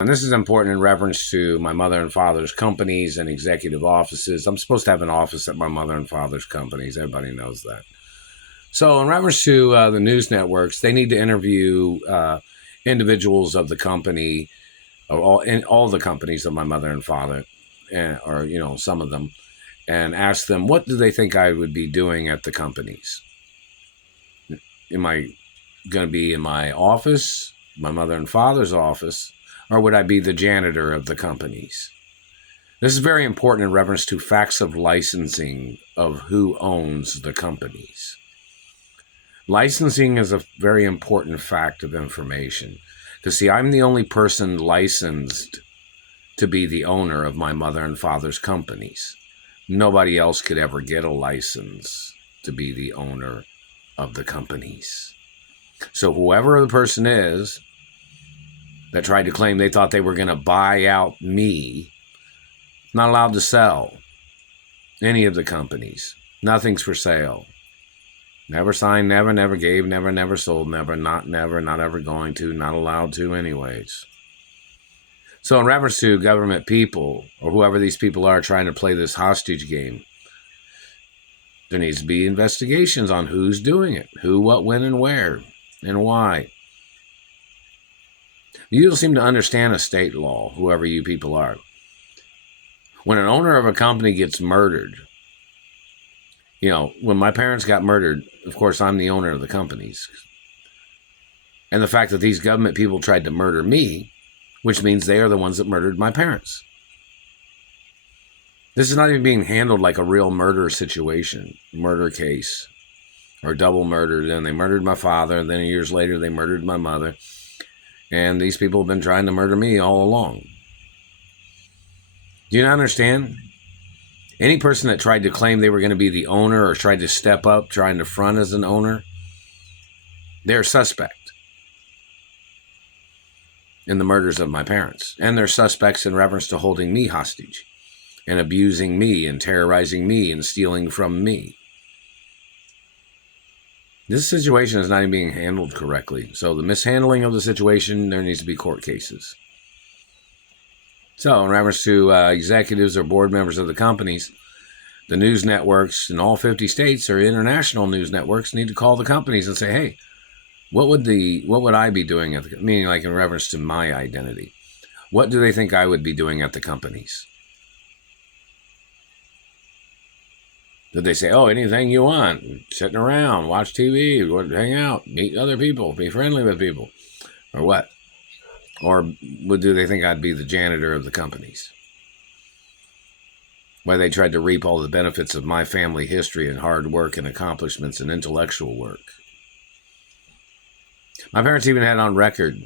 And this is important in reference to my mother and father's companies and executive offices. I'm supposed to have an office at my mother and father's companies. Everybody knows that. So in reference to the news networks, they need to interview individuals of the company, or all the companies of my mother and father, or some of them, and ask them, what do they think I would be doing at the companies? Am I going to be in my office, my mother and father's office, or would I be the janitor of the companies? This is very important in reference to facts of licensing of who owns the companies. Licensing is a very important fact of information. Because, see, I'm the only person licensed to be the owner of my mother and father's companies. Nobody else could ever get a license to be the owner of the companies. So whoever the person is that tried to claim they thought they were going to buy out me, not allowed to sell any of the companies. Nothing's for sale. Never signed, never gave, never sold, never, not ever going to, not allowed to anyways. So in reference to government people, or whoever these people are trying to play this hostage game, there needs to be investigations on who's doing it, who, what, when, and where, and why. You don't seem to understand a state law, whoever you people are. When an owner of a company gets murdered, when my parents got murdered, of course, I'm the owner of the companies. And the fact that these government people tried to murder me, which means they are the ones that murdered my parents. This is not even being handled like a real murder situation, murder case, or double murder. Then they murdered my father, and then years later they murdered my mother. And these people have been trying to murder me all along. Do you not understand? Any person that tried to claim they were going to be the owner or tried to step up, trying to front as an owner, they're suspect in the murders of my parents. And they're suspects in reference to holding me hostage and abusing me and terrorizing me and stealing from me. This situation is not even being handled correctly. So the mishandling of the situation, there needs to be court cases. So in reference to executives or board members of the companies, the news networks in all 50 states or international news networks need to call the companies and say, hey, what would I be doing at the, meaning like in reference to my identity? What do they think I would be doing at the companies? Did they say, oh, anything you want, sitting around, watch TV, hang out, meet other people, be friendly with people, or what? Or do they think I'd be the janitor of the companies? Why they tried to reap all the benefits of my family history and hard work and accomplishments and intellectual work. My parents even had on record,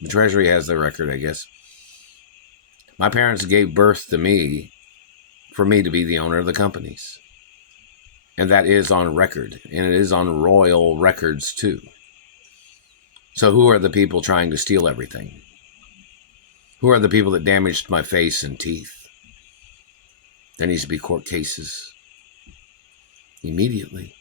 the Treasury has the record, I guess. My parents gave birth to me for me to be the owner of the companies. And that is on record. And it is on royal records too. So who are the people trying to steal everything? Who are the people that damaged my face and teeth? There needs to be court cases immediately.